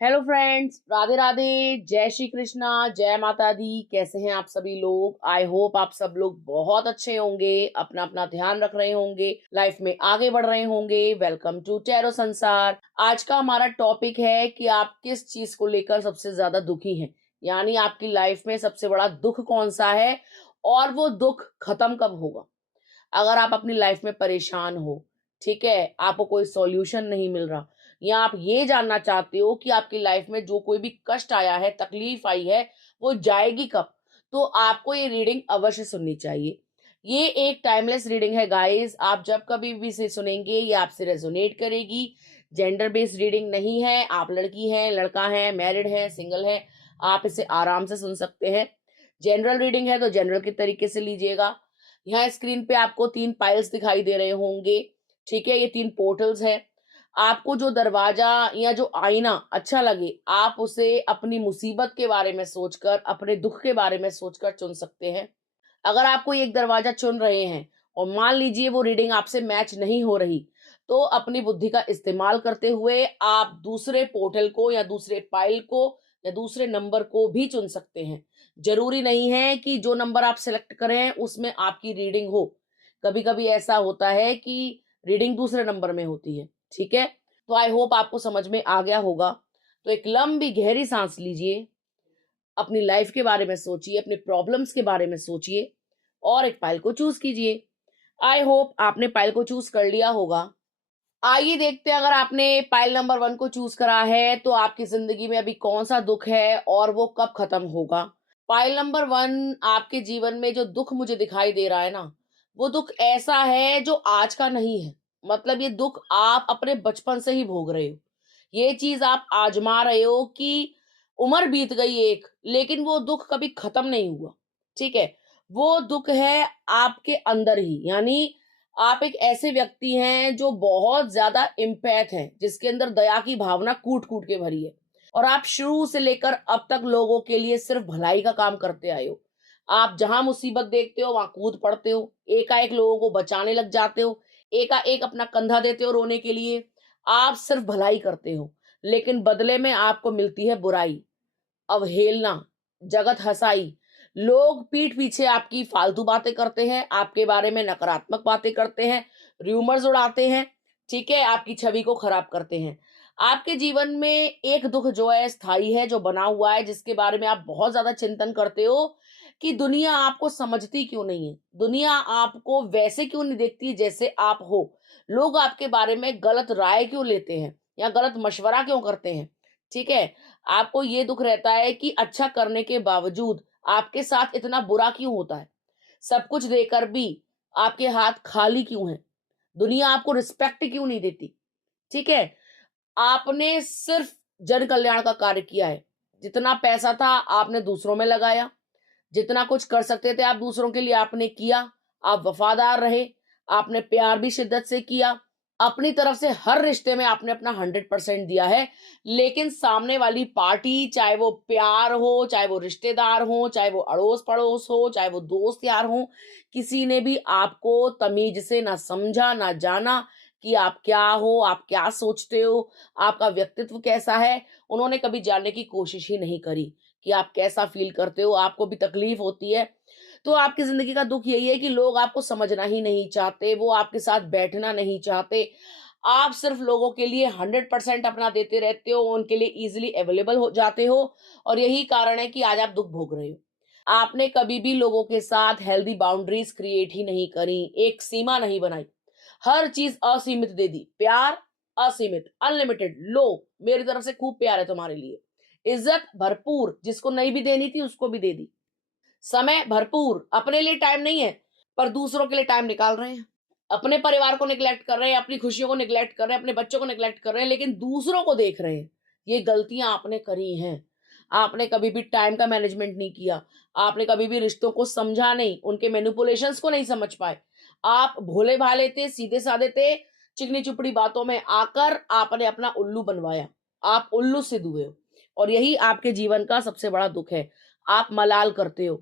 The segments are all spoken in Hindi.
हेलो फ्रेंड्स, राधे राधे, जय श्री कृष्णा, जय माता दी। कैसे हैं आप सभी लोग? आई होप आप सब लोग बहुत अच्छे होंगे, अपना अपना ध्यान रख रहे होंगे, लाइफ में आगे बढ़ रहे होंगे। वेलकम टू टैरो संसार। आज का हमारा टॉपिक है कि आप किस चीज को लेकर सबसे ज्यादा दुखी हैं, यानी आपकी लाइफ में सबसे बड़ा दुख कौन सा है और वो दुख खत्म कब होगा। अगर आप अपनी लाइफ में परेशान हो, ठीक है, आपको कोई सॉल्यूशन नहीं मिल रहा, या आप ये जानना चाहते हो कि आपकी लाइफ में जो कोई भी कष्ट आया है, तकलीफ आई है, वो जाएगी कब, तो आपको ये रीडिंग अवश्य सुननी चाहिए। ये एक टाइमलेस रीडिंग है गाइस। आप जब कभी भी इसे सुनेंगे ये आपसे रेजोनेट करेगी। जेंडर बेस्ड रीडिंग नहीं है। आप लड़की हैं, लड़का है, मैरिड है, सिंगल है, आप इसे आराम से सुन सकते हैं। जनरल रीडिंग है तो जनरल के तरीके से लीजिएगा। यहाँ स्क्रीन पे आपको 3 पाइल्स दिखाई दे रहे होंगे, ठीक है, ये 3 पोर्टल्स हैं। आपको जो दरवाजा या जो आईना अच्छा लगे, आप उसे अपनी मुसीबत के बारे में सोचकर, अपने दुख के बारे में सोचकर चुन सकते हैं। अगर आप कोई एक दरवाजा चुन रहे हैं और मान लीजिए वो रीडिंग आपसे मैच नहीं हो रही, तो अपनी बुद्धि का इस्तेमाल करते हुए आप दूसरे पोर्टल को या दूसरे पाइल को या दूसरे नंबर को भी चुन सकते हैं। जरूरी नहीं है कि जो नंबर आप सिलेक्ट करें उसमें आपकी रीडिंग हो। कभी कभी ऐसा होता है कि रीडिंग दूसरे नंबर में होती है, ठीक है। तो आई होप आपको समझ में आ गया होगा। तो एक लंबी गहरी सांस लीजिए, अपनी लाइफ के बारे में सोचिए, अपने प्रॉब्लम्स के बारे में सोचिए और एक पाइल को चूज कीजिए। आई होप आपने पाइल को चूज कर लिया होगा। आइए देखते हैं, अगर आपने पाइल नंबर 1 को चूज करा है तो आपकी जिंदगी में अभी कौन सा दुख है और वो कब खत्म होगा। पाइल नंबर 1, आपके जीवन में जो दुख मुझे दिखाई दे रहा है ना, वो दुख ऐसा है जो आज का नहीं है। मतलब ये दुख आप अपने बचपन से ही भोग रहे हो। ये चीज आप आजमा रहे हो कि उम्र बीत गई एक, लेकिन वो दुख कभी खत्म नहीं हुआ, ठीक है। वो दुख है आपके अंदर ही, यानी आप एक ऐसे व्यक्ति हैं जो बहुत ज्यादा इम्पैथ हैं, जिसके अंदर दया की भावना कूट कूट के भरी है, और आप शुरू से लेकर अब तक लोगों के लिए सिर्फ भलाई का काम करते आए हो। आप जहां मुसीबत देखते हो वहां कूद पड़ते हो, एकाएक लोगों को बचाने लग जाते हो, एकाएक अपना कंधा देते हो रोने के लिए। आप सिर्फ भलाई करते हो, लेकिन बदले में आपको मिलती है बुराई, अवहेलना, जगत हंसाई। लोग पीठ पीछे आपकी फालतू बातें करते हैं, आपके बारे में नकारात्मक बातें करते हैं, र्यूमर्स उड़ाते हैं, ठीक है, आपकी छवि को खराब करते हैं। आपके जीवन में एक दुख जो है स्थायी है, जो बना हुआ है, जिसके बारे में आप बहुत ज्यादा चिंतन करते हो कि दुनिया आपको समझती क्यों नहीं है, दुनिया आपको वैसे क्यों नहीं देखती जैसे आप हो, लोग आपके बारे में गलत राय क्यों लेते हैं या गलत मशवरा क्यों करते हैं, ठीक है। आपको ये दुख रहता है कि अच्छा करने के बावजूद आपके साथ इतना बुरा क्यों होता है, सब कुछ देकर भी आपके हाथ खाली क्यों हैं, दुनिया आपको रिस्पेक्ट क्यों नहीं देती, ठीक है। आपने सिर्फ जन कल्याण का कार्य किया है। जितना पैसा था आपने दूसरों में लगाया, जितना कुछ कर सकते थे आप दूसरों के लिए आपने किया। आप वफादार रहे, आपने प्यार भी शिद्दत से किया, अपनी तरफ से हर रिश्ते में आपने अपना 100% दिया है। लेकिन सामने वाली पार्टी, चाहे वो प्यार हो, चाहे वो रिश्तेदार हो, चाहे वो अड़ोस पड़ोस हो, चाहे वो दोस्त यार हो, किसी ने भी आपको तमीज से ना समझा ना जाना कि आप क्या हो, आप क्या सोचते हो, आपका व्यक्तित्व कैसा है। उन्होंने कभी जानने की कोशिश ही नहीं करी कि आप कैसा फील करते हो, आपको भी तकलीफ होती है। तो आपकी जिंदगी का दुख यही है कि लोग आपको समझना ही नहीं चाहते, वो आपके साथ बैठना नहीं चाहते। आप सिर्फ लोगों के लिए 100% अपना देते रहते हो, उनके लिए इजीली अवेलेबल हो जाते हो, और यही कारण है कि आज आप दुख भोग रहे हो। आपने कभी भी लोगों के साथ हेल्दी बाउंड्रीज क्रिएट ही नहीं करी, एक सीमा नहीं बनाई, हर चीज असीमित दे दी। प्यार असीमित, अनलिमिटेड, लो मेरी तरफ से खूब प्यार है तुम्हारे लिए, इज्जत भरपूर, जिसको नहीं भी देनी थी उसको भी दे दी, समय भरपूर, अपने लिए टाइम नहीं है पर दूसरों के लिए टाइम निकाल रहे हैं, अपने परिवार को निग्लेक्ट कर रहे हैं, अपनी खुशियों को निग्लेक्ट कर रहे हैं, अपने बच्चों को निग्लेक्ट कर रहे हैं, लेकिन दूसरों को देख रहे हैं। ये गलतियां आपने करी हैं। आपने कभी भी टाइम का मैनेजमेंट नहीं किया, आपने कभी भी रिश्तों को समझा नहीं, उनके मैनिपुलेशंस को नहीं समझ पाए। आप भोले भाले थे, सीधे साधे थे, चिकनी चुपड़ी बातों में आकर आपने अपना उल्लू बनवाया। आप उल्लू सिद्ध हुए हो, और यही आपके जीवन का सबसे बड़ा दुख है। आप मलाल करते हो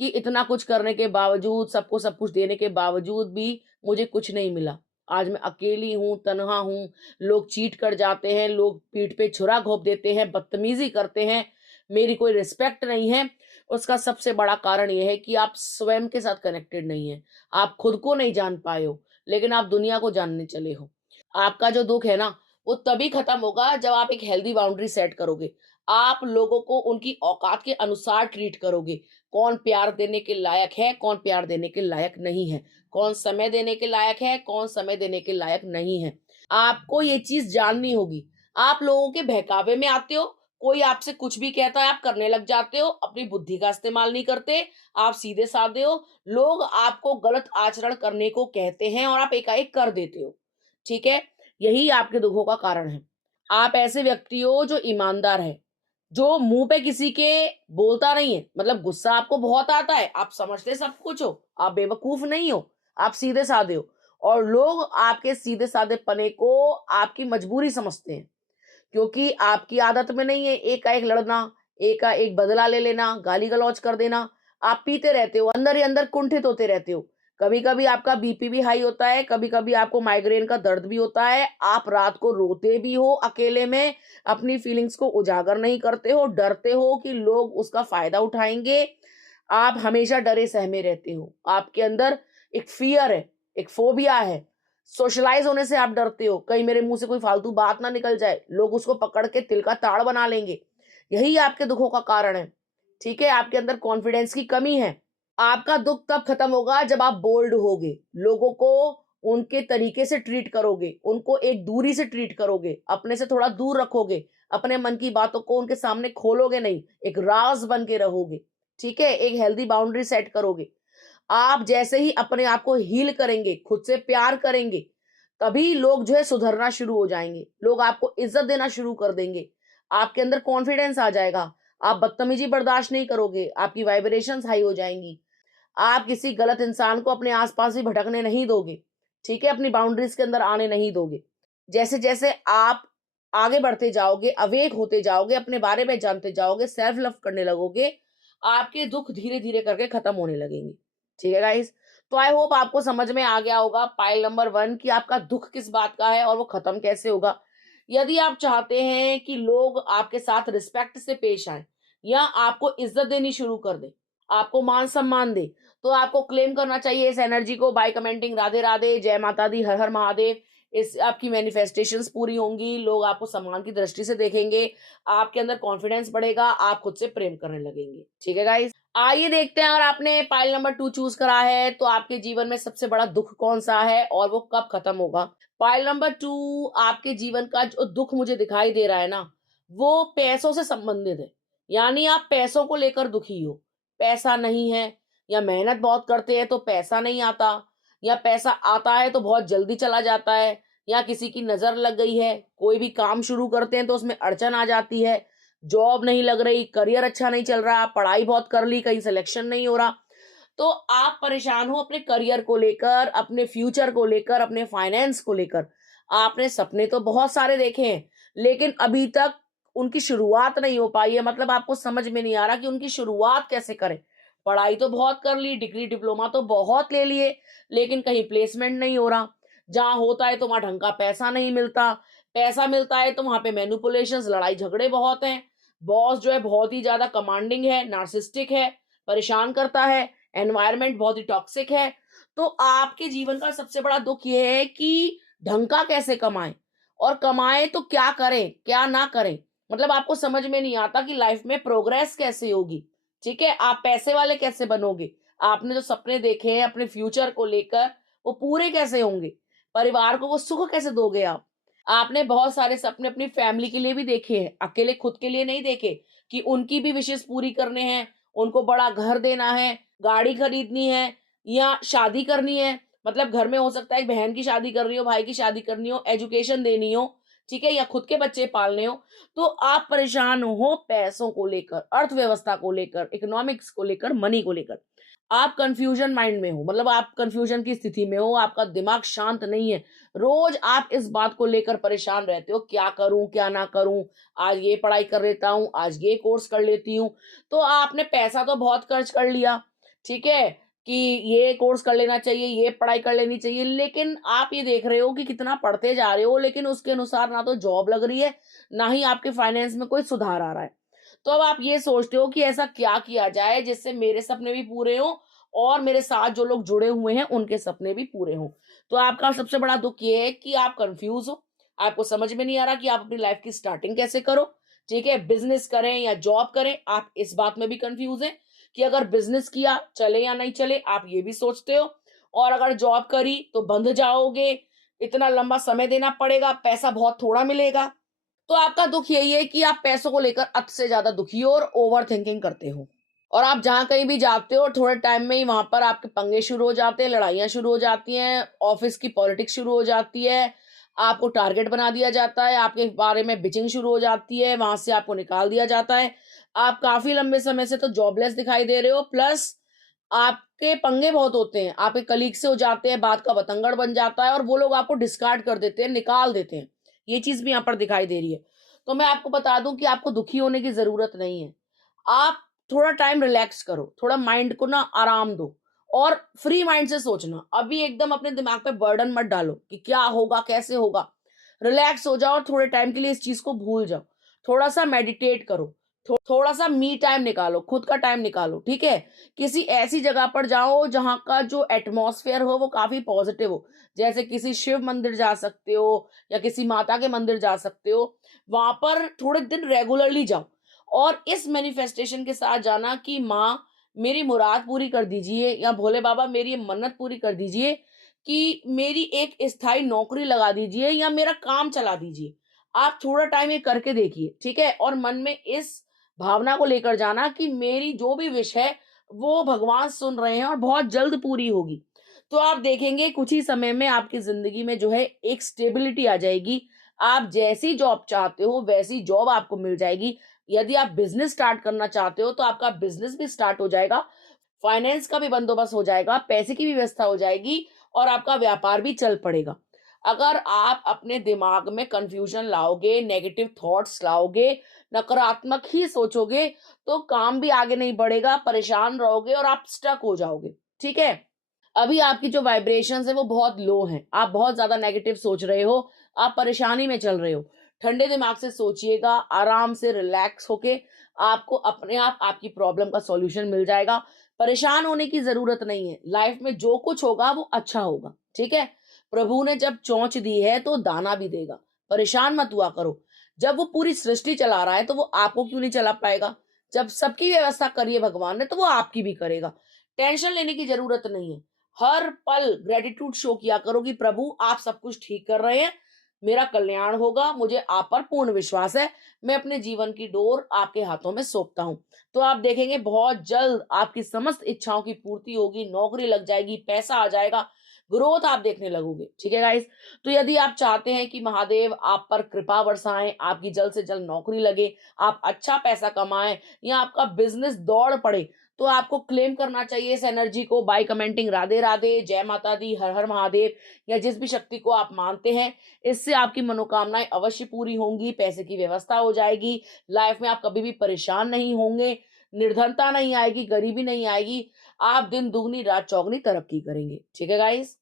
कि इतना कुछ करने के बावजूद, सबको सब कुछ देने के बावजूद भी मुझे कुछ नहीं मिला। आज मैं अकेली हूँ, तन्हा हूँ, लोग चीट कर जाते हैं, लोग पीठ पे छुरा घोंप देते हैं, बदतमीजी करते हैं, मेरी कोई रिस्पेक्ट नहीं है। उसका सबसे बड़ा कारण ये है कि आप स्वयं के साथ कनेक्टेड नहीं हैं। आप खुद को नहीं जान पाए हो, लेकिन आप दुनिया को जानने चले हो। आपका जो दुःख है ना, वो तभी खत्म होगा जब आप एक हेल्दी बाउंड्री सेट करोगे। आप लोगों को उनकी औकात के अनुसार ट्रीट करोगे। कौन प्यार देने के लायक है, कौन प्यार देने के लायक नहीं है, कौन समय देने के लायक है, कौन समय देने के लायक नहीं है। आपको ये चीज़ जाननी होगी। आप लोगों के बहकावे में आते हो, कोई आपसे कुछ भी कहता है आप करने लग जाते हो, अपनी बुद्धि का इस्तेमाल नहीं करते, आप सीधे-साधे हो। लोग आपको गलत आचरण करने को कहते हैं और आप एकाएक कर देते हो। ठीक है? यही आपके दुखों का कारण है। आप ऐसे व्यक्ति हो जो ईमानदार है, जो मुँह पे किसी के बोलता नहीं है, मतलब गुस्सा आपको बहुत आता है, आप समझते सब कुछ हो, आप बेवकूफ़ नहीं हो, आप सीधे-साधे हो और लोग आपके सीधे-साधेपने को आपकी मजबूरी समझते हैं, क्योंकि आपकी आदत में नहीं है एकाएक लड़ना, एकाएक बदला ले लेना, गाली-गलौज कर देना। आप पीते रहते हो, अंदर ही अंदर कुंठित होते रहते हो। कभी-कभी आपका बीपी भी हाई होता है, कभी-कभी आपको माइग्रेन का दर्द भी होता है, आप रात को रोते भी हो अकेले में, अपनी फीलिंग्स को उजागर नहीं करते हो, डरते हो कि लोग उसका फ़ायदा उठाएँगे। आप हमेशा डरे सहमे रहते हो। आपके अंदर एक फ़ियर है, एक फ़ोबिया है। सोशलाइज़ होने से आप डरते हो, कहीं मेरे मुँह से कोई फ़ालतू बात ना निकल जाए, लोग उसको पकड़ के तिल का ताड़ बना लेंगे। यही आपके दुखों का कारण है। ठीक है? आपके अंदर कॉन्फिडेंस की कमी है। आपका दुःख तब खत्म होगा जब आप बोल्ड होगे, लोगों को उनके तरीके से ट्रीट करोगे, उनको एक दूरी से ट्रीट करोगे, अपने से थोड़ा दूर रखोगे, अपने मन की बातों को उनके सामने खोलोगे नहीं, एक राज़ बन के रहोगे, ठीक है? एक हेल्दी बाउंड्री सेट करोगे। आप जैसे ही अपने आप को हील करेंगे, खुद से प्यार करेंगे, तभी लोग जो है सुधरना शुरू हो जाएँगे। लोग आपको इज़्ज़त देना शुरू कर देंगे। आपके अंदर कॉन्फिडेंस आ जाएगा। आप बदतमीज़ी बर्दाश्त नहीं करोगे, आपकी वाइब्रेशंस हाई हो जाएँगी। आप किसी गलत इंसान को अपने आस-पास भी भटकने नहीं दोगे, ठीक है? अपनी बाउंड्रीज़ के अंदर आने नहीं दोगे। जैसे-जैसे आप आगे बढ़ते जाओगे, अवेक होते जाओगे, अपने बारे में जानते जाओगे, सेल्फ लव करने लगोगे, आपके दुःख धीरे-धीरे करके खत्म होने लगेंगे। ठीक है गाइज़? तो आई होप आपको समझ में आ गया होगा पाइल नंबर 1 कि आपका दुःख किस बात का है और वो खत्म कैसे होगा। यदि आप चाहते हैं कि लोग आपके साथ रिस्पेक्ट से पेश आएँ या आपको इज़्ज़त देनी शुरू कर दें, आपको मान-सम्मान दें, तो आपको क्लेम करना चाहिए इस एनर्जी को बाय कमेंटिंग राधे राधे, जय माता दी, हर हर महादेव। इस आपकी मैनिफेस्टेशंस पूरी होंगी, लोग आपको सम्मान की दृष्टि से देखेंगे, आपके अंदर कॉन्फिडेंस बढ़ेगा, आप खुद से प्रेम करने लगेंगे। ठीक है गाइस? आइए देखते हैं, अगर आपने पाइल नंबर 2 चूज करा है तो आपके जीवन में सबसे बड़ा दुख कौन सा है और वो कब खत्म होगा। पाइल नंबर 2, आपके जीवन का जो दुख मुझे दिखाई दे रहा है ना, वो पैसों से संबंधित है। यानी आप पैसों को लेकर दुखी हो, पैसा नहीं है या मेहनत बहुत करते हैं तो पैसा नहीं आता, या पैसा आता है तो बहुत जल्दी चला जाता है, या किसी की नज़र लग गई है, कोई भी काम शुरू करते हैं तो उसमें अड़चन आ जाती है, जॉब नहीं लग रही, करियर अच्छा नहीं चल रहा, पढ़ाई बहुत कर ली, कहीं सिलेक्शन नहीं हो रहा। तो आप परेशान हो अपने करियर को लेकर, अपने फ्यूचर को लेकर, अपने फाइनेंस को लेकर। आपने सपने तो बहुत सारे देखे हैं, लेकिन अभी तक उनकी शुरुआत नहीं हो पाई है, मतलब आपको समझ में नहीं आ रहा कि उनकी शुरुआत कैसे करें। पढ़ाई तो बहुत कर ली, डिग्री, डिप्लोमा तो बहुत ले लिए, लेकिन कहीं प्लेसमेंट नहीं हो रहा। जहाँ होता है तो वहाँ ढंग का पैसा नहीं मिलता। पैसा मिलता है तो वहाँ पे मैनिपुलेशंस, लड़ाई-झगड़े बहुत हैं। बॉस जो है बहुत ही ज़्यादा कमांडिंग है, नार्सिसिस्टिक है, परेशान करता है, एनवायरनमेंट बहुत ही टॉक्सिक है। तो आपके जीवन का सबसे बड़ा दुःख ये है कि ढंग का कैसे कमाएँ? और कमाएँ तो क्या करें, क्या ना करें? मतलब आपको समझ में नहीं आता कि लाइफ में प्रोग्रेस कैसे होगी, ठीक है? आप पैसे वाले कैसे बनोगे? आपने जो सपने देखे हैं अपने फ्यूचर को लेकर, वो पूरे कैसे होंगे? परिवार को वो सुख कैसे दोगे आप? आपने बहुत सारे सपने अपनी फैमिली के लिए भी देखे हैं, अकेले खुद के लिए नहीं देखे कि उनकी भी विशेष पूरी करने हैं, उनको बड़ा घर देना है, गाड़ी खरीदनी है या शादी करनी है। मतलब घर में हो सकता है एक बहन की शादी करनी हो, भाई की शादी करनी हो, एजुकेशन देनी हो, ठीक है? या खुद के बच्चे पालने हो। तो आप परेशान हो पैसों को लेकर, अर्थव्यवस्था को लेकर, इकोनॉमिक्स को लेकर, मनी को लेकर। आप कन्फ्यूजन माइंड में हो, मतलब आप कन्फ्यूजन की स्थिति में हो, आपका दिमाग शांत नहीं है। रोज आप इस बात को लेकर परेशान रहते हो, क्या करूं, क्या ना करूं, आज ये पढ़ाई कर लेता हूं, आज ये कोर्स कर लेती हूँ। तो आपने पैसा तो बहुत खर्च कर लिया, ठीक है? कि ये कोर्स कर लेना चाहिए, ये पढ़ाई कर लेनी चाहिए, लेकिन आप ये देख रहे हो कि कितना पढ़ते जा रहे हो, लेकिन उसके अनुसार ना तो जॉब लग रही है, ना ही आपके फाइनेंस में कोई सुधार आ रहा है। तो अब आप ये सोचते हो कि ऐसा क्या किया जाए जिससे मेरे सपने भी पूरे हों और मेरे साथ जो लोग जुड़े हुए हैं उनके सपने भी पूरे हों। तो आपका सबसे बड़ा दुःख ये है कि आप कन्फ्यूज़ हो, आपको समझ में नहीं आ रहा कि आप अपनी लाइफ़ की स्टार्टिंग कैसे करो, ठीक है? बिज़नेस करें या जॉब करें, आप इस बात में भी कन्फ्यूज़ हैं कि अगर बिज़नेस किया, चले या नहीं चले, आप ये भी सोचते हो और अगर जॉब करी तो बंध जाओगे, इतना लंबा समय देना पड़ेगा, पैसा बहुत थोड़ा मिलेगा। तो आपका दुःख यही है कि आप पैसों को लेकर हद से ज़्यादा दुखी हो और ओवरथिंकिंग करते हो। और आप जहाँ कहीं भी जाते हो थोड़े टाइम में ही वहाँ पर आपके पंगे शुरू हो जाते हैं, लड़ाइयाँ शुरू हो जाती हैं, ऑफ़िस की पॉलिटिक्स शुरू हो जाती है, आपको टारगेट बना दिया जाता है, आपके बारे में बिचिंग शुरू हो जाती है, वहाँ से आपको निकाल दिया जाता है। आप काफ़ी लंबे समय से तो जॉबलेस दिखाई दे रहे हो, प्लस आपके पंगे बहुत होते हैं, आपके कलीग से हो जाते हैं, बात का बतंगड़ बन जाता है और वो लोग आपको डिस्कार्ड कर देते हैं, निकाल देते हैं। ये चीज़ भी यहाँ पर दिखाई दे रही है। तो मैं आपको बता दूँ कि आपको दुखी होने की ज़रूरत नहीं है। आप थोड़ा टाइम रिलैक्स करो, थोड़ा माइंड को ना आराम दो और फ्री माइंड से सोचना। अभी एकदम अपने दिमाग पे बर्डन मत डालो कि क्या होगा, कैसे होगा। रिलैक्स हो जाओ और थोड़े टाइम के लिए इस चीज़ को भूल जाओ। थोड़ा-सा मेडिटेट करो, थोड़ा-सा मी टाइम निकालो, खुद का टाइम निकालो, ठीक है? किसी ऐसी जगह पर जाओ जहाँ का जो एटमॉस्फेयर हो वो काफ़ी पॉजिटिव हो। जैसे किसी शिव मंदिर जा सकते हो या किसी माता के मंदिर जा सकते हो। वहाँ पर थोड़े दिन रेगुलरली जाओ और इस मैनिफेस्टेशन के साथ जाना कि माँ मेरी मुराद पूरी कर दीजिए या भोले बाबा मेरी ये मन्नत पूरी कर दीजिए कि मेरी एक स्थायी नौकरी लगा दीजिए या मेरा काम चला दीजिए। आप थोड़ा टाइम ये करके देखिए, ठीक है? और मन में इस भावना को लेकर जाना कि मेरी जो भी विश है वो भगवान सुन रहे हैं और बहुत जल्द पूरी होगी। तो आप देखेंगे कुछ ही समय में आपकी ज़िंदगी में जो है एक स्टेबिलिटी आ जाएगी। आप जैसी जॉब चाहते हो वैसी जॉब आपको मिल जाएगी। यदि आप बिज़नेस स्टार्ट करना चाहते हो तो आपका बिज़नेस भी स्टार्ट हो जाएगा, फाइनेंस का भी बंदोबस्त हो जाएगा, पैसे की भी व्यवस्था हो जाएगी और आपका व्यापार भी चल पड़ेगा। अगर आप अपने दिमाग में कन्फ्यूज़न लाओगे, नेगेटिव थॉट्स लाओगे, नकारात्मक ही सोचोगे, तो काम भी आगे नहीं बढ़ेगा, परेशान रहोगे और आप स्टक हो जाओगे, ठीक है? अभी आपकी जो वाइब्रेशंस है वो बहुत लो हैं। आप बहुत ज़्यादा नेगेटिव सोच रहे हो, आप परेशानी में चल रहे हो। ठंडे दिमाग से सोचिएगा, आराम से रिलैक्स होके आपको अपने आप आपकी प्रॉब्लम का सॉल्यूशन मिल जाएगा। परेशान होने की ज़रूरत नहीं है। लाइफ में जो कुछ होगा वो अच्छा होगा, ठीक है? प्रभु ने जब चोंच दी है तो दाना भी देगा। परेशान मत हुआ करो। जब वो पूरी सृष्टि चला रहा है तो वो आपको क्यों नहीं चला पाएगा? जब सबकी व्यवस्था करी है भगवान ने तो वो आपकी भी करेगा। टेंशन लेने की ज़रूरत नहीं है। हर पल ग्रेटिट्यूड शो किया करो कि प्रभु आप सब कुछ ठीक कर रहे हैं, मेरा कल्याण होगा, मुझे आप पर पूर्ण विश्वास है, मैं अपने जीवन की डोर आपके हाथों में सौंपता हूँ। तो आप देखेंगे बहुत जल्द आपकी समस्त इच्छाओं की पूर्ति होगी, नौकरी लग जाएगी, पैसा आ जाएगा, ग्रोथ आप देखने लगोगे, ठीक है गाइस? तो यदि आप चाहते हैं कि महादेव आप पर कृपा बरसाएँ, आपकी जल्द से जल्द नौकरी लगे, आप अच्छा पैसा कमाएँ या आपका बिज़नेस दौड़ पड़े, तो आपको क्लेम करना चाहिए इस एनर्जी को बाय कमेंटिंग राधे राधे, जय माता दी, हर हर महादेव या जिस भी शक्ति को आप मानते हैं। इससे आपकी मनोकामनाएं अवश्य पूरी होंगी, पैसे की व्यवस्था हो जाएगी, लाइफ में आप कभी भी परेशान नहीं होंगे, निर्धनता नहीं आएगी, गरीबी नहीं आएगी, आप दिन दुगनी रात चौगनी तरक्की करेंगे। ठीक है गाइस?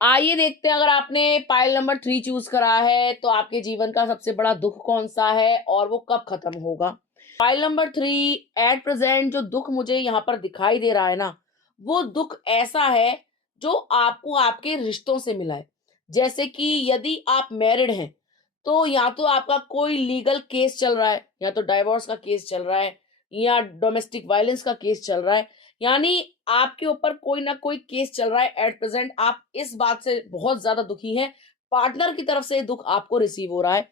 आइए देखते हैं अगर आपने पाइल नंबर 3 चूज़ करा है, तो आपके जीवन का सबसे बड़ा दुःख कौन-सा है और वो कब खत्म होगा? पाइल नंबर 3 एट प्रेज़ेंट जो दुःख मुझे यहाँ पर दिखाई दे रहा है ना, वो दुःख ऐसा है जो आपको आपके रिश्तों से मिला है। जैसे कि यदि आप मैरिड हैं, तो या तो आपका कोई लीगल केस चल रहा है, या तो डाइवोर्स का केस चल रहा है, या डोमेस्टिक वायलेंस का केस चल रहा है। यानी आपके ऊपर कोई ना कोई केस चल रहा है एट प्रेजेंट, आप इस बात से बहुत ज्यादा दुखी हैं, पार्टनर की तरफ से ये दुख आपको रिसीव हो रहा है।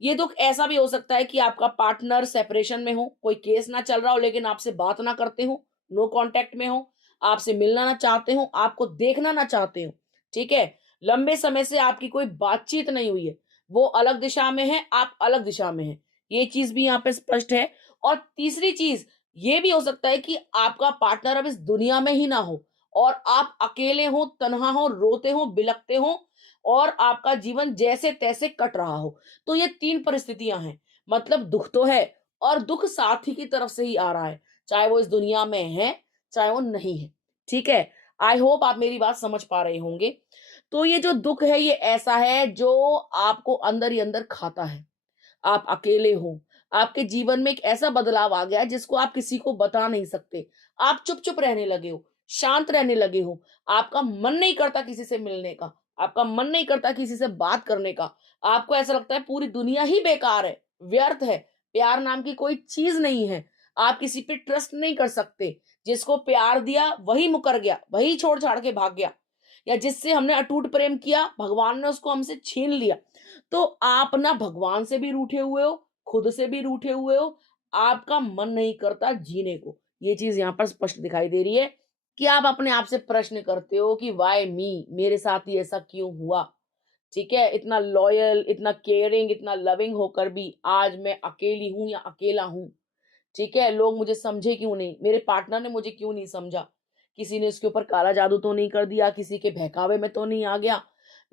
ये दुख ऐसा भी हो सकता है कि आपका पार्टनर सेपरेशन में हो, कोई केस ना चल रहा हो लेकिन आपसे बात ना करते हो, नो कांटेक्ट में हो, आपसे मिलना ना चाहते हो, आपको देखना ना चाहते हो, ठीक है? लंबे समय से आपकी कोई बातचीत नहीं हुई है, वो अलग दिशा में है, आप अलग दिशा में हैं, ये चीज भी यहाँ पे स्पष्ट है। और तीसरी चीज ये भी हो सकता है कि आपका पार्टनर अब इस दुनिया में ही ना हो और आप अकेले हो, तन्हा हो, रोते हो, बिलखते हो और आपका जीवन जैसे तैसे कट रहा हो। तो ये 3 परिस्थितियां हैं। मतलब दुख तो है और दुख साथी की तरफ से ही आ रहा है, चाहे वो इस दुनिया में है, चाहे वो नहीं है। ठीक है? आई होप आप मेरी बात समझ पा रहे होंगे। तो ये जो दुःख है ये ऐसा है जो आपको अंदर ही अंदर खाता है। आप अकेले हो, आपके जीवन में एक ऐसा बदलाव आ गया है जिसको आप किसी को बता नहीं सकते। आप चुप-चुप रहने लगे हो, शांत रहने लगे हो, आपका मन नहीं करता किसी से मिलने का, आपका मन नहीं करता किसी से बात करने का। आपको ऐसा लगता है पूरी दुनिया ही बेकार है, व्यर्थ है, प्यार नाम की कोई चीज़ नहीं है। आप किसी पे ट्रस्ट नहीं कर सकते। जिसको प्यार दिया वही मुकर गया, वही छोड़-छाड़ के भाग गया, या जिससे हमने अटूट प्रेम किया, भगवान ने उसको हमसे छीन लिया। तो आप ना भगवान से भी रूठे हुए हो, खुद से भी रूठे हुए हो, आपका मन नहीं करता जीने को। ये चीज़ यहाँ पर स्पष्ट दिखाई दे रही है कि आप अपने आप से प्रश्न करते हो कि व्हाय मी? मेरे साथ ही ऐसा क्यों हुआ? ठीक है? इतना लॉयल, इतना केयरिंग, इतना लविंग होकर भी आज मैं अकेली हूँ या अकेला हूँ। ठीक है? लोग मुझे समझे क्यों नहीं? मेरे पार्टनर ने मुझे क्यों नहीं समझा? किसी ने उसके ऊपर काला जादू तो नहीं कर दिया? किसी के बहकावे में तो नहीं आ गया?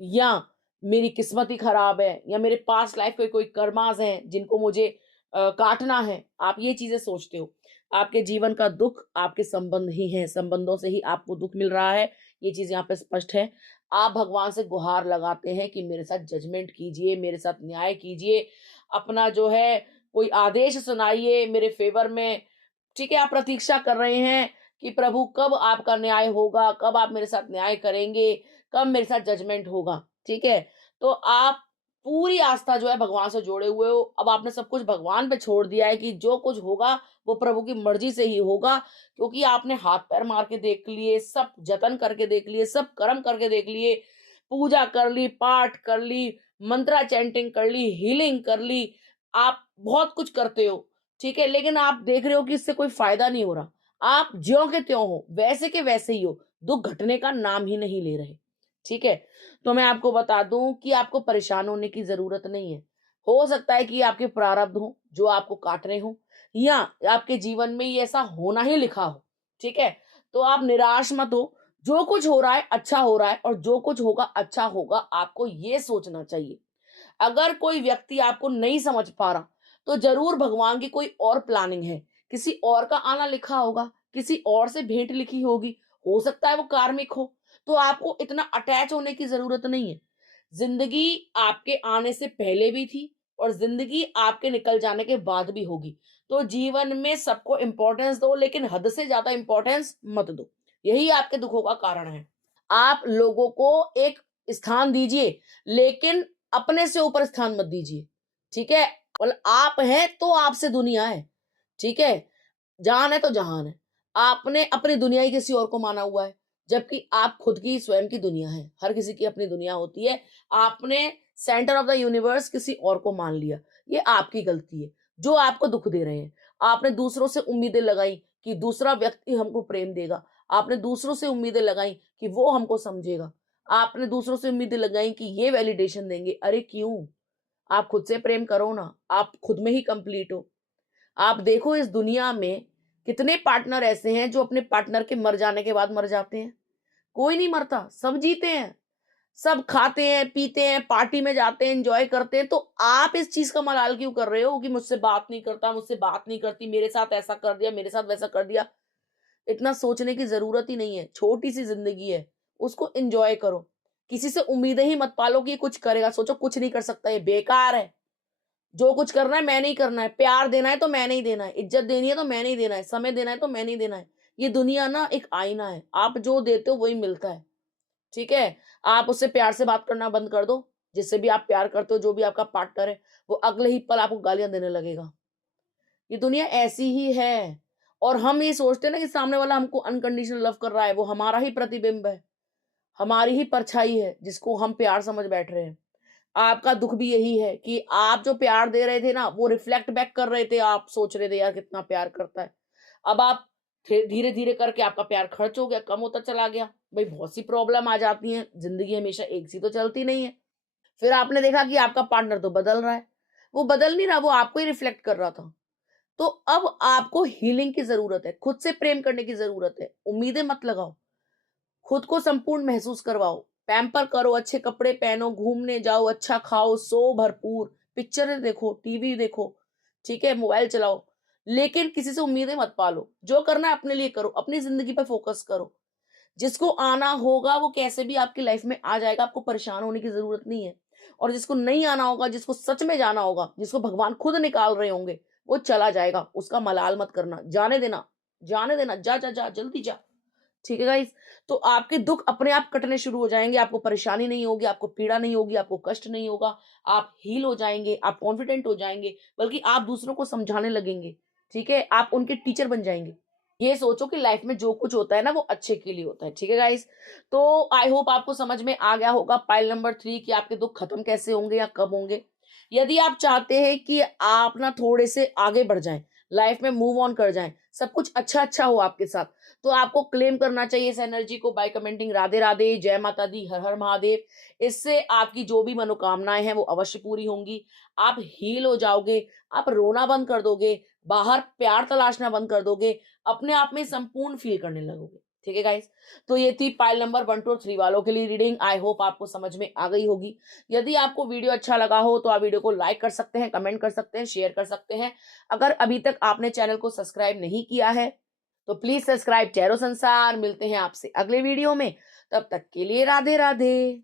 या मेरी किस्मत ही खराब है? या मेरे पास्ट लाइफ के कोई कर्माज़ हैं जिनको मुझे काटना है? आप ये चीज़ें सोचते हो। आपके जीवन का दुःख आपके संबंध ही हैं, संबंधों से ही आपको दुःख मिल रहा है, ये चीज़ यहाँ पे स्पष्ट है। आप भगवान से गुहार लगाते हैं कि मेरे साथ जजमेंट कीजिए, मेरे साथ न्याय कीजिए, अपना जो है कोई आदेश सुनाइए मेरे फ़ेवर में। ठीक है, आप प्रतीक्षा कर रहे हैं कि प्रभु कब आपका न्याय होगा, कब आप मेरे साथ न्याय करेंगे, कब मेरे साथ जजमेंट होगा, ठीक है? तो आप पूरी आस्था जो है भगवान से जोड़े हुए हो। अब आपने सब कुछ भगवान पे छोड़ दिया है कि जो कुछ होगा वो प्रभु की मर्ज़ी से ही होगा, क्योंकि आपने हाथ-पैर मार के देख लिए, सब जतन करके देख लिए, सब कर्म करके देख लिए, पूजा कर ली, पाठ कर ली, मंत्रा चैंटिंग कर ली, हीलिंग कर ली, आप बहुत कुछ करते हो, ठीक है? लेकिन आप देख रहे हो कि इससे कोई फ़ायदा नहीं हो रहा। आप ज्यों के त्यों हो, वैसे के वैसे ही हो, दुःख घटने का नाम ही नहीं ले रहे, ठीक है? तो मैं आपको बता दूँ कि आपको परेशान होने की ज़रूरत नहीं है। हो सकता है कि ये आपके प्रारब्ध हों, जो आपको काट रहे हों, या आपके जीवन में ये ऐसा होना ही लिखा हो, ठीक है? तो आप निराश मत हो, जो कुछ हो रहा है अच्छा हो रहा है, और जो कुछ होगा अच्छा होगा, आपको ये सोचना चाहिए। अगर कोई व्यक्ति आपको नहीं समझ पा रहा, तो ज़रूर भगवान की कोई और प्लानिंग है। किसी और का आना लिखा होगा, किसी और से भेंट लिखी होगी, हो सकता है वो कार्मिक हो, तो आपको इतना अटैच होने की ज़रूरत नहीं है। ज़िंदगी आपके आने से पहले भी थी और ज़िंदगी आपके निकल जाने के बाद भी होगी। तो जीवन में सबको इम्पोर्टेंस दो, लेकिन हद से ज़्यादा इम्पोर्टेंस मत दो। यही आपके दुखों का कारण है। आप लोगों को एक स्थान दीजिए, लेकिन अपने से ऊपर स्थान मत दीजिए, ठीक है? मतलब आप हैं तो आपसे दुनिया है, ठीक है? जान है तो जहान है। आपने अपनी दुनिया ही किसी और को माना हुआ है, जबकि आप खुद की स्वयं की दुनिया है। हर किसी की अपनी दुनिया होती है। आपने सेंटर ऑफ द यूनिवर्स किसी और को मान लिया, ये आपकी गलती है, जो आपको दुःख दे रहे हैं। आपने दूसरों से उम्मीदें लगाई कि दूसरा व्यक्ति हमको प्रेम देगा। आपने दूसरों से उम्मीदें लगाई कि वो हमको समझेगा। आपने दूसरों से उम्मीदें लगाई कि ये वैलिडेशन देंगे। अरे क्यों? आप खुद से प्रेम करो ना, आप खुद में ही कंप्लीट हो। आप देखो इस दुनिया में कितने पार्टनर ऐसे हैं जो अपने पार्टनर के मर जाने के बाद मर जाते हैं। कोई नहीं मरता, सब जीते हैं, सब खाते हैं, पीते हैं, पार्टी में जाते हैं, एंजॉय करते हैं। तो आप इस चीज का मलाल क्यों कर रहे हो कि मुझसे बात नहीं करता, मुझसे बात नहीं करती, मेरे साथ ऐसा कर दिया, मेरे साथ वैसा कर दिया? इतना सोचने की जरूरत ही नहीं है। छोटी सी जिंदगी है, उसको एंजॉय करो। किसी से उम्मीदें ही मत पालो कि ये कुछ करेगा। सोचो कुछ नहीं कर सकता, ये बेकार है। जो कुछ करना है मैंने ही करना है, प्यार देना है तो मैंने ही देना है, इज्जत देनी है तो मैंने ही देना है, समय देना है तो मैंने ही देना है। ये दुनिया ना एक आईना है, आप जो देते हो वही मिलता है, ठीक है? आप उससे प्यार से बात करना बंद कर दो, जिससे भी आप प्यार करते हो, जो भी आपका पार्टनर है, वो अगले ही पल आपको गालियाँ देने लगेगा। ये दुनिया ऐसी ही है। और हम ये सोचते हैं ना कि सामने वाला हमको अनकंडीशनल लव कर रहा है, वो हमारा ही प्रतिबिंब है, हमारी ही परछाई है, जिसको हम प्यार समझ बैठ रहे हैं। आपका दुःख भी यही है कि आप जो प्यार दे रहे थे ना, वो रिफ्लेक्ट बैक कर रहे थे, आप सोच रहे थे यार कितना प्यार करता है। अब आप धीरे-धीरे करके आपका प्यार खर्च हो गया, कम होता चला गया। भई बहुत सी प्रॉब्लम आ जाती हैं, ज़िंदगी हमेशा एक सी तो चलती नहीं है। फिर आपने देखा कि आपका पार्टनर तो बदल रहा है, वो बदल नहीं रहा, वो आपको ही रिफ्लेक्ट कर रहा था। तो अब आपको हीलिंग की ज़रूरत है, खुद से प्रेम करने की ज़रूरत है, उम्मीदें मत लगाओ। खुद को संपूर्ण महसूस करवाओ, पैम्पर करो, अच्छे कपड़े पहनो, घूमने जाओ, अच्छा खाओ, सो भरपूर, पिक्चरें देखो, टीवी देखो, ठीक है? मोबाइल चलाओ, लेकिन किसी से उम्मीदें मत पालो। जो करना है अपने लिए करो, अपनी ज़िंदगी पे फ़ोकस करो। जिसको आना होगा वो कैसे भी आपकी लाइफ में आ जाएगा, आपको परेशान होने की ज़रूरत नहीं है। और जिसको नहीं आना होगा, जिसको सच में जाना होगा, जिसको भगवान खुद निकाल रहे होंगे, वो चला जाएगा, उसका मलाल मत करना, जाने देना, जा, जा, जा, जल्दी जा। ठीक है गाइस? तो आपके दुःख अपने आप कटने शुरू हो जाएँगे, आपको परेशानी नहीं होगी, आपको पीड़ा नहीं होगी, आपको कष्ट नहीं होगा, आप हील हो जाएँगे, आप कॉन्फिडेंट हो जाएँगे, बल्कि आप दूसरों को समझाने लगेंगे, ठीक है? आप उनके टीचर बन जाएँगे। ये सोचो कि लाइफ में जो कुछ होता है ना वो अच्छे के लिए होता है, ठीक है गाइस? तो आई होप आपको समझ में आ गया होगा पाइल नंबर 3 कि आपके दुःख खत्म कैसे होंगे या कब होंगे। यदि आप चाहते हैं कि आप ना थोड़े से आगे बढ़ जाएँ, लाइफ में मूव ऑन कर जाएँ, सब कुछ अच्छा-अच्छा हो आपके साथ, तो आपको क्लेम करना चाहिए इस एनर्जी को बाय कमेंटिंग राधे राधे, जय माता दी, हर हर महादेव। इससे आपकी जो भी मनोकामनाएं हैं वो अवश्य पूरी होंगी। आप हील हो जाओगे, आप रोना बंद कर दोगे, बाहर प्यार तलाशना बंद कर दोगे, अपने आप में संपूर्ण फील करने लगोगे। ठीक है गाइस? तो ये थी पाइल नंबर 1 टू 3 वालों के लिए रीडिंग। आई होप आपको समझ में आ गई होगी। यदि आपको वीडियो अच्छा लगा हो तो आप वीडियो को लाइक कर सकते हैं, कमेंट कर सकते हैं, शेयर कर सकते हैं। अगर अभी तक आपने चैनल को सब्सक्राइब नहीं किया है तो प्लीज सब्सक्राइब टैरो संसार। मिलते हैं आपसे अगले वीडियो में, तब तक के लिए राधे राधे।